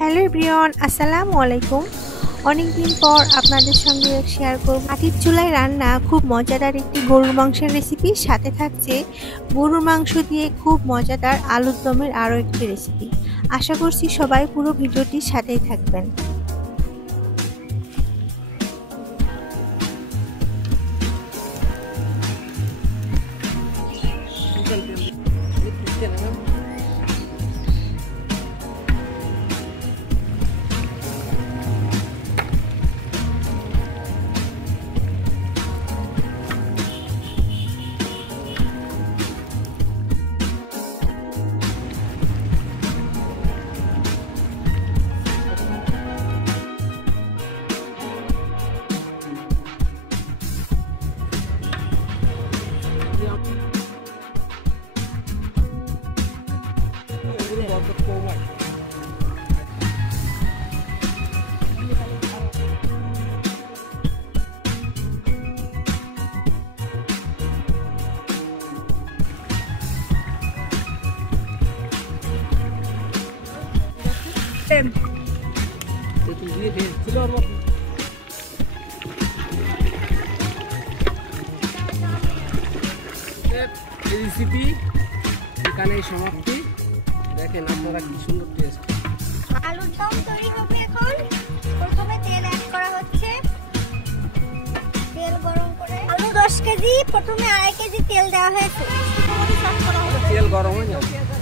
Hello everyone, আসসালামু আলাইকুম। অনেকদিন পর আপনাদের সঙ্গে শেয়ার করব মাটির চুলায় রান্না খুব মজাদার একটি গরুর মাংসের রেসিপি। সাথে থাকছে গরুর মাংস দিয়ে খুব মজাদার আলুর দমের আরও একটি রেসিপি। আশা করছি সবাই পুরো ভিডিওটির সাথেই থাকবেন। রেসিপি এখানেই সমাপ্তি। দেখেন আপনারা কি সুন্দর টেস্ট। আলুর দম তৈরি হবে। এখন প্রথমে তেল অ্যাড করা হচ্ছে। তেল গরম করে আলু 10 কেজি, প্রথমে 2.5 কেজি তেল দেওয়া হয়েছে। তেল গরম হয়ে যাবে।